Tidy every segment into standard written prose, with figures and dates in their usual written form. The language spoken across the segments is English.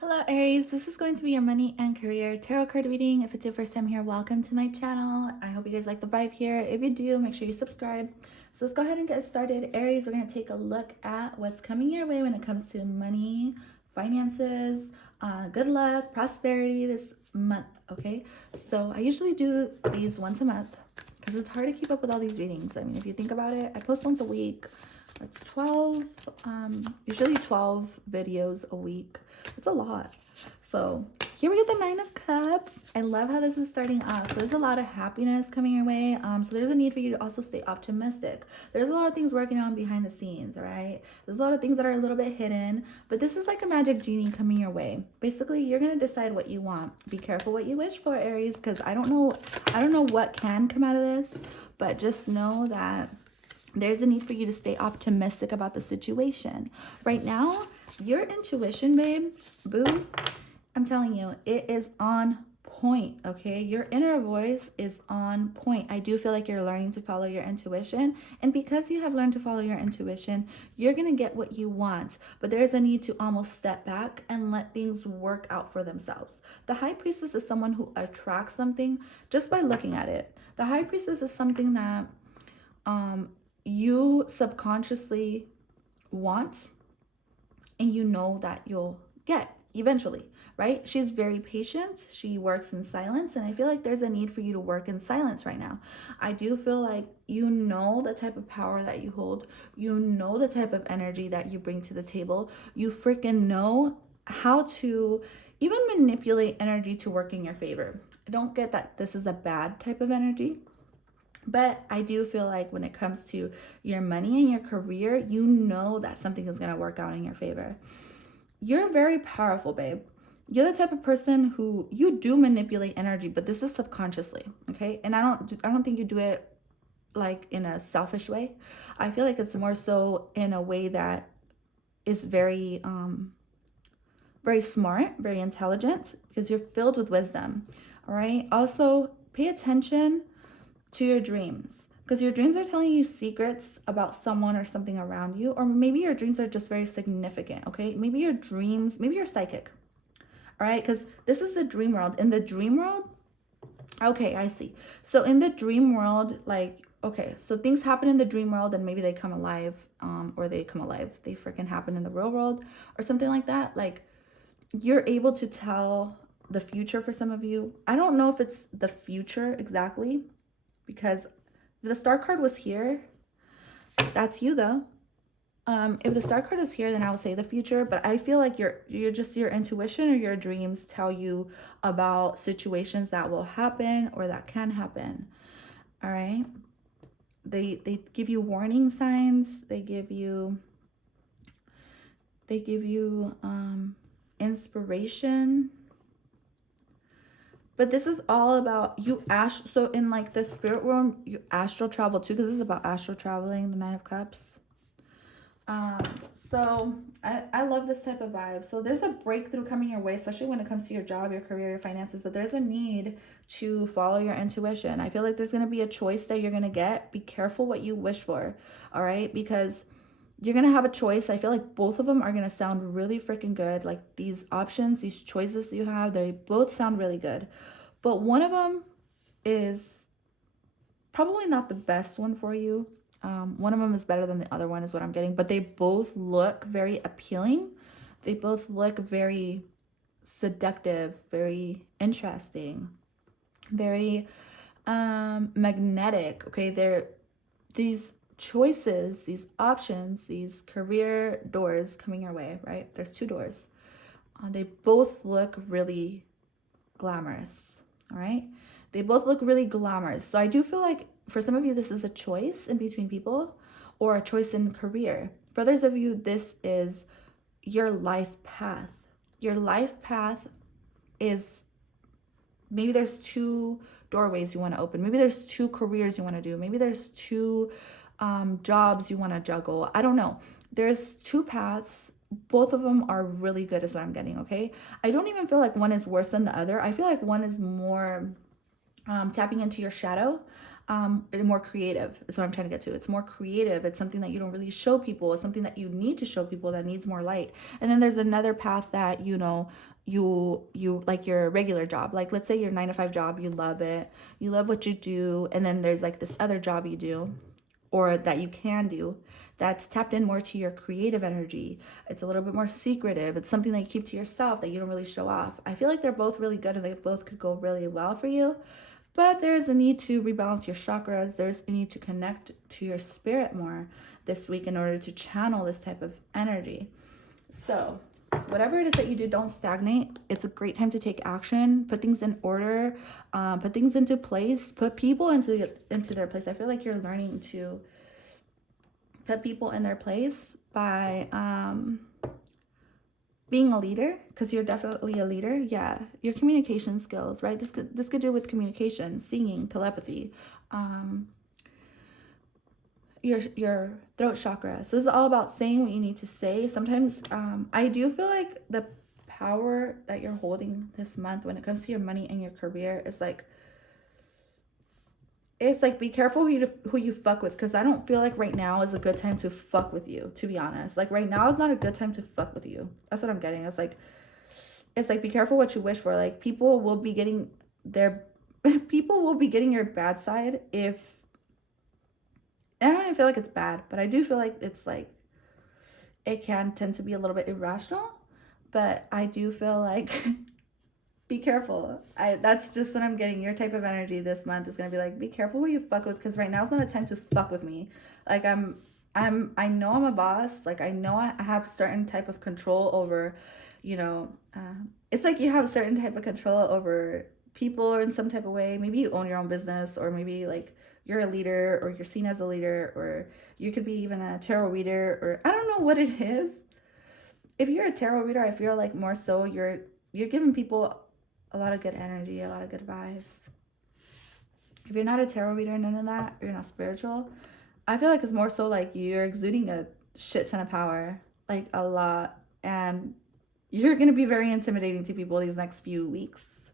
Hello Aries, this is going to be your money and career tarot card reading. If it's your first time here, welcome to my channel. I hope you guys like the vibe here. If you do, make sure you subscribe. So let's go ahead and get started. Aries, we're going to take a look at what's coming your way when it comes to money, finances, good luck, prosperity this month, okay? So I usually do these once a month because it's hard to keep up with all these readings. I mean, if you think about it, I post once a week. That's 12, usually 12 videos a week. It's a lot. So here we get the 9 of Cups. I love how this is starting off. So there's a lot of happiness coming your way. So there's a need for you to also stay optimistic. There's a lot of things working on behind the scenes, all right? There's a lot of things that are a little bit hidden, but this is like a magic genie coming your way. Basically, you're going to decide what you want. Be careful what you wish for, Aries, because I don't know what can come out of this, but just know that there's a need for you to stay optimistic about the situation. Right now, your intuition, babe, boo, I'm telling you, it is on point, okay? Your inner voice is on point. I do feel like you're learning to follow your intuition. And because you have learned to follow your intuition, you're going to get what you want. But there's a need to almost step back and let things work out for themselves. The High Priestess is someone who attracts something just by looking at it. The High Priestess is something that you subconsciously want and you know that you'll get eventually, right? She's very patient. She works in silence, and I feel like there's a need for you to work in silence right now. I do feel like you know the type of power that you hold. You know the type of energy that you bring to the table. You freaking know how to even manipulate energy to work in your favor. I don't get that this is a bad type of energy. But I do feel like when it comes to your money and your career, you know that something is going to work out in your favor. You're very powerful, babe. You're the type of person who you do manipulate energy, but this is subconsciously, okay? And I don't think you do it like in a selfish way. I feel like it's more so in a way that is very very smart, very intelligent, because you're filled with wisdom. All right? Also, pay attention to your dreams, because your dreams are telling you secrets about someone or something around you, or maybe your dreams are just very significant, okay? Maybe your dreams, maybe you're psychic, all right? Because this is the dream world. In the dream world, okay, I see. So in the dream world, like, okay, so things happen in the dream world and maybe they come alive, or they freaking happen in the real world or something like that. Like, you're able to tell the future for some of you. I don't know if it's the future exactly, because the star card was here. That's you though. If the star card is here, then I would say the future, but I feel like your intuition or your dreams tell you about situations that will happen or that can happen. All right. They give you warning signs. They give you inspiration. But this is all about you so in like the spirit world, you astral travel too, because this is about astral traveling, the 9 of Cups. So I love this type of vibe. So there's a breakthrough coming your way, especially when it comes to your job, your career, your finances, but there's a need to follow your intuition. I feel like there's going to be a choice that you're going to get. Be careful what you wish for, all right? Because you're going to have a choice. I feel like both of them are going to sound really freaking good. Like these options, these choices you have, they both sound really good. But one of them is probably not the best one for you. One of them is better than the other one is what I'm getting. But they both look very appealing. They both look very seductive, very interesting, very magnetic. Okay, they're these choices, these options, these career doors coming your way, right? There's 2 doors. They both look really glamorous, all right? They both look really glamorous. So I do feel like for some of you, this is a choice in between people or a choice in career. For others of you, this is your life path. Your life path is, maybe there's 2 doorways you want to open. Maybe there's 2 careers you want to do. Maybe there's 2 jobs you want to juggle. I don't know. There's 2 paths. Both of them are really good is what I'm getting, okay? I don't even feel like one is worse than the other. I feel like one is more tapping into your shadow. more creative is what I'm trying to get to. It's more creative. It's something that you don't really show people. It's something that you need to show people, that needs more light. And then there's another path that, you know, you like your regular job. Like, let's say your 9-to-5 job, you love it. You love what you do. And then there's like this other job you do, or that you can do, that's tapped in more to your creative energy. It's a little bit more secretive. It's something that you keep to yourself, that you don't really show off. I feel like they're both really good and they both could go really well for you. But there's a need to rebalance your chakras. There's a need to connect to your spirit more this week in order to channel this type of energy. So whatever it is that you do, don't stagnate. It's a great time to take action, put things in order, put things into place, put people into their place. I feel like you're learning to put people in their place by being a leader, because you're definitely a leader. Yeah, your communication skills, right? This could do with communication, singing, telepathy, your throat chakra. So this is all about saying what you need to say. Sometimes I do feel like the power that you're holding this month when it comes to your money and your career is like, it's like, be careful who you fuck with, because I don't feel like right now is a good time to fuck with you, to be honest. Like, right now is not a good time to fuck with you. That's what I'm getting. It's like be careful what you wish for. Like, people will be getting your bad side if, and I don't even feel like it's bad, but I do feel like it's like, it can tend to be a little bit irrational, but I do feel like be careful. That's just what I'm getting. Your type of energy this month is gonna be like, be careful who you fuck with, because right now is not a time to fuck with me. Like, I know I'm a boss. Like, I know I have certain type of control over, you know, it's like you have a certain type of control over people in some type of way. Maybe you own your own business, or maybe like you're a leader, or you're seen as a leader, or you could be even a tarot reader, or I don't know what it is. If you're a tarot reader, I feel like more so you're giving people a lot of good energy, a lot of good vibes. If you're not a tarot reader, none of that, you're not spiritual, I feel like it's more so like you're exuding a shit ton of power, like a lot, and you're going to be very intimidating to people these next few weeks,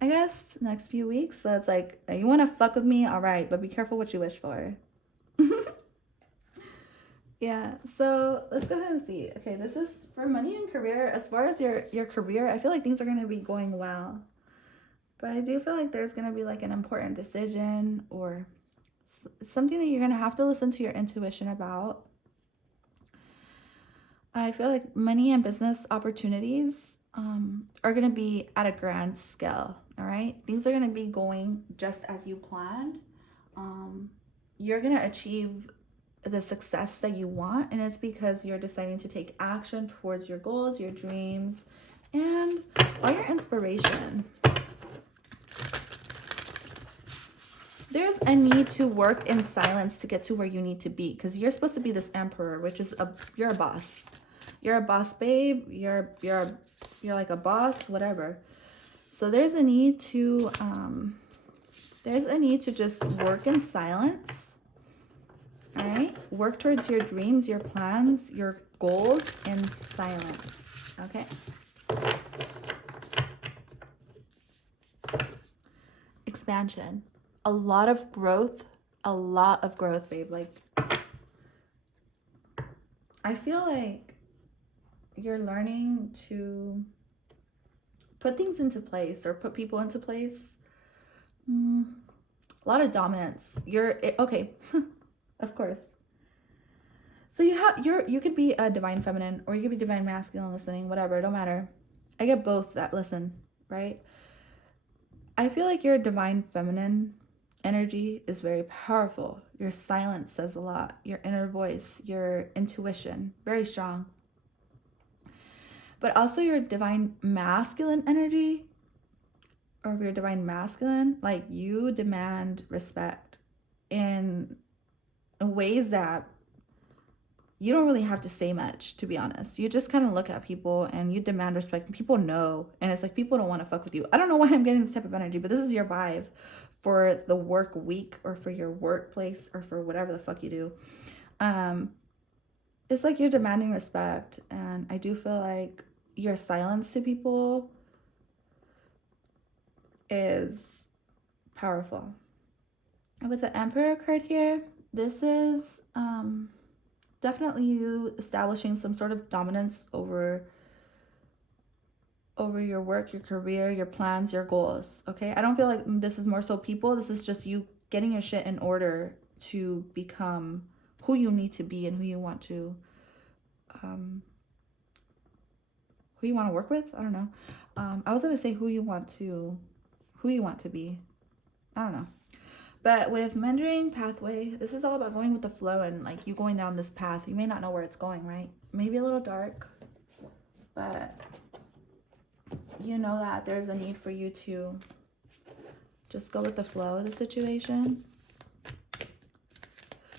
I guess, next few weeks. So it's like, you want to fuck with me, all right, but be careful what you wish for. Yeah, so let's go ahead and see. Okay, this is for money and career. As far as your career, I feel like things are going to be going well. But I do feel like there's going to be like an important decision, or something that you're going to have to listen to your intuition about. I feel like money and business opportunities are going to be at a grand scale, all right? Things are going to be going just as you planned. You're going to achieve the success that you want, and it's because you're deciding to take action towards your goals, your dreams, and all your inspiration. There's a need to work in silence to get to where you need to be, because you're supposed to be this emperor, which is you're a boss. You're a boss, babe. You're like a boss, whatever. So there's a need to just work in silence. All right, work towards your dreams, your plans, your goals in silence. Okay. Expansion. A lot of growth, babe. Like, I feel like you're learning to put things into place, or put people into place. A lot of dominance. Okay. Of course. So you could be a divine feminine, or you could be divine masculine, listening, whatever, it don't matter. I get both that listen, right? I feel like your divine feminine energy is very powerful. Your silence says a lot. Your inner voice, your intuition, very strong. But also your divine masculine energy, or if you're divine masculine, like, you demand respect in ways that you don't really have to say much, to be honest. You just kind of look at people and you demand respect, and people know, and it's like people don't want to fuck with you. I don't know why I'm getting this type of energy, but this is your vibe for the work week, or for your workplace, or for whatever the fuck you do. It's like you're demanding respect, and I do feel like your silence to people is powerful. With the Emperor card here, this is definitely you establishing some sort of dominance over your work, your career, your plans, your goals. Okay, I don't feel like this is more so people. This is just you getting your shit in order to become who you need to be and who you want to work with. I don't know. I was gonna say who you want to be. I don't know. But with mentoring pathway, this is all about going with the flow and like you going down this path. You may not know where it's going, right? Maybe a little dark, but you know that there's a need for you to just go with the flow of the situation.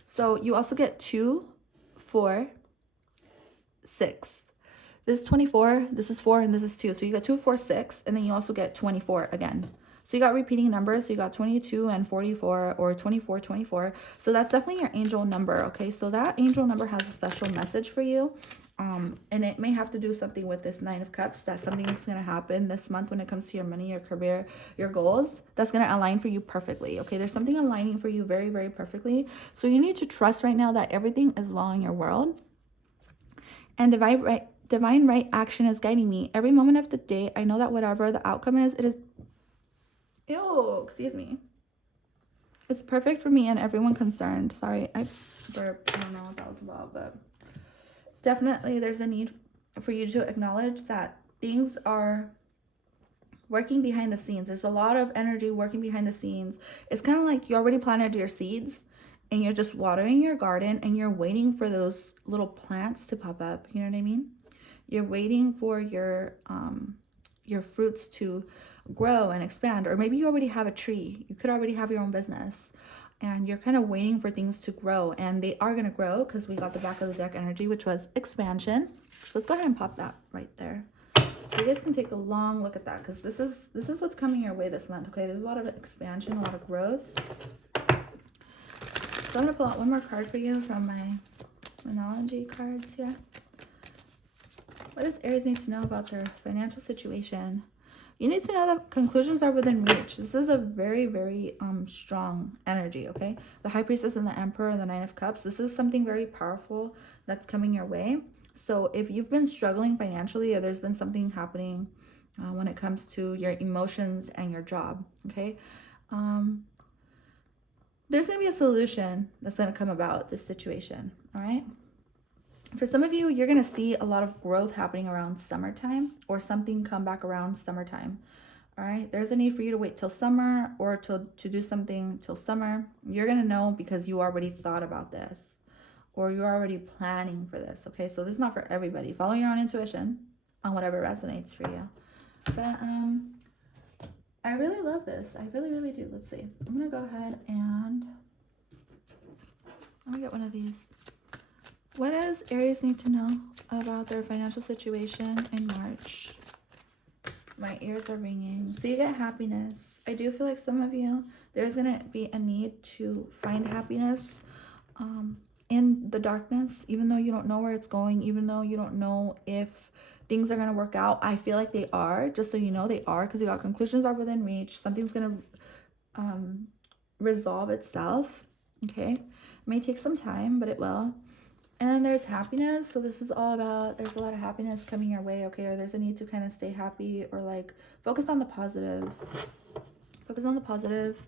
So you also get 2, 4, 6. This is 24, this is 4, and this is 2. So you got 2, 4, 6, and then you also get 24 again. So you got repeating numbers. So you got 22 and 44, or 24, 24. So that's definitely your angel number, okay? So that angel number has a special message for you. And it may have to do something with this 9 of Cups. That something's going to happen this month when it comes to your money, your career, your goals. That's going to align for you perfectly, okay? There's something aligning for you very, very perfectly. So you need to trust right now that everything is well in your world. And divine right action is guiding me. Every moment of the day, I know that whatever the outcome is, it is... Ew, excuse me. It's perfect for me and everyone concerned. Sorry, I burped. I don't know what that was about, but definitely there's a need for you to acknowledge that things are working behind the scenes. There's a lot of energy working behind the scenes. It's kind of like you already planted your seeds and you're just watering your garden and you're waiting for those little plants to pop up. You know what I mean? You're waiting for your fruits to grow and expand, or maybe you already have a tree. You could already have your own business and you're kind of waiting for things to grow, and they are going to grow because we got the back of the deck energy, which was expansion. So let's go ahead and pop that right there. So you guys can take a long look at that, because this is what's coming your way this month. Okay, there's a lot of expansion, a lot of growth. So I'm going to pull out one more card for you from my Monology cards here. What does Aries need to know about their financial situation? You need to know that conclusions are within reach. This is a very, very strong energy, okay? The High Priestess and the Emperor and the 9 of Cups. This is something very powerful that's coming your way. So if you've been struggling financially, or there's been something happening when it comes to your emotions and your job, okay? There's going to be a solution that's going to come about this situation, all right? For some of you, you're going to see a lot of growth happening around summertime, or something come back around summertime. All right. There's a need for you to wait till summer, or to do something till summer. You're going to know because you already thought about this, or you're already planning for this. Okay. So this is not for everybody. Follow your own intuition on whatever resonates for you. But I really love this. I really, really do. Let's see. I'm going to go ahead and I'm going to get one of these. What does Aries need to know about their financial situation in March? My ears are ringing. So you get happiness. I do feel like some of you, there's going to be a need to find happiness in the darkness, even though you don't know where it's going, even though you don't know if things are going to work out. I feel like they are, just so you know they are, because you got conclusions are within reach. Something's going to resolve itself, okay? It may take some time, but it will. And then there's happiness. So this is all about, there's a lot of happiness coming your way, okay? Or there's a need to kind of stay happy, or like focus on the positive. Focus on the positive.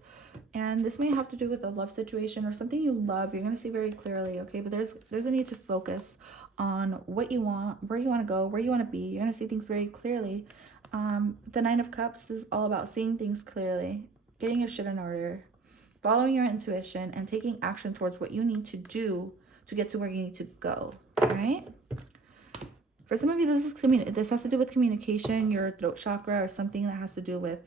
And this may have to do with a love situation or something you love. You're going to see very clearly, okay? But there's a need to focus on what you want, where you want to go, where you want to be. You're going to see things very clearly. The 9 of Cups is all about seeing things clearly, getting your shit in order, following your intuition, and taking action towards what you need to do to get to where you need to go. All right. For some of you, this has to do with communication, your throat chakra, or something that has to do with,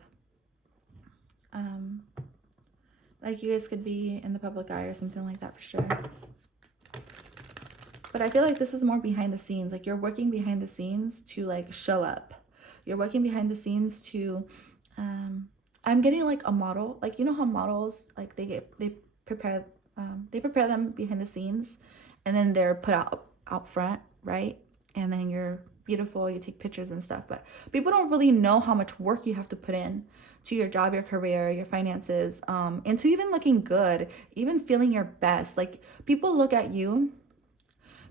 like you guys could be in the public eye or something like that for sure. But I feel like this is more behind the scenes. Like you're working behind the scenes to like show up. You're working behind the scenes to, I'm getting like a model. Like, you know how models, like they prepare them behind the scenes, and then they're put out front, right? And then you're beautiful, you take pictures and stuff, but people don't really know how much work you have to put in to your job, your career, your finances, into even looking good, even feeling your best. Like people look at you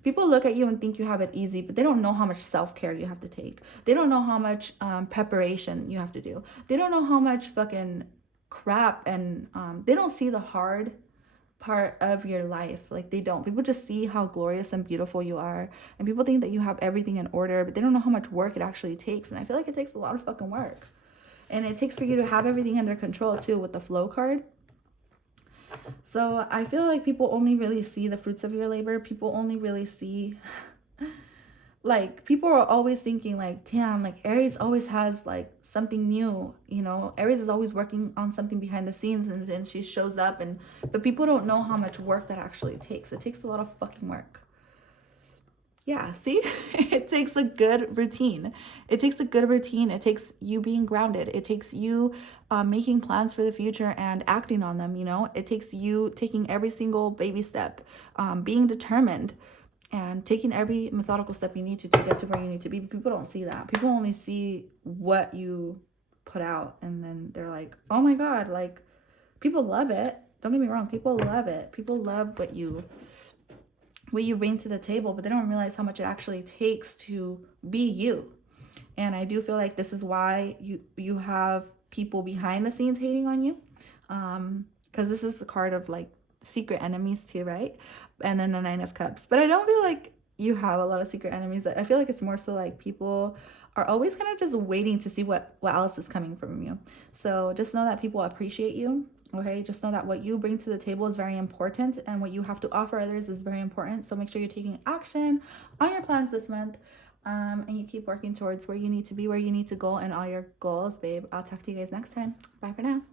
and think you have it easy, but they don't know how much self-care you have to take. They don't know how much preparation you have to do. They don't know how much fucking crap, and they don't see the hard part of your life. Like they don't. People just see how glorious and beautiful you are, and people think that you have everything in order, but they don't know how much work it actually takes. And I feel like it takes a lot of fucking work, and it takes for you to have everything under control too with the flow card. So I feel like people only really see the fruits of your labor. People only really see, like, people are always thinking like, damn, like Aries always has like something new, you know, Aries is always working on something behind the scenes, and she shows up, but people don't know how much work that actually takes. It takes a lot of fucking work. Yeah, see? It takes a good routine. It takes a good routine. It takes you being grounded. It takes you making plans for the future and acting on them, you know? It takes you taking every single baby step, being determined, and taking every methodical step you need to get to where you need to be. But people don't see that. People only see what you put out, and then they're like, oh my God, like, people love it. Don't get me wrong. People love it. People love what you bring to the table, but they don't realize how much it actually takes to be you. And I do feel like this is why you have people behind the scenes hating on you, because this is the card of like secret enemies too, right? And then the 9 of Cups. But I don't feel like you have a lot of secret enemies. I feel like it's more so like people are always kind of just waiting to see what else is coming from you. So just know that people appreciate you. Okay, just know that what you bring to the table is very important, and what you have to offer others is very important. So make sure you're taking action on your plans this month, and you keep working towards where you need to be, where you need to go, and all your goals, babe. I'll talk to you guys next time. Bye for now.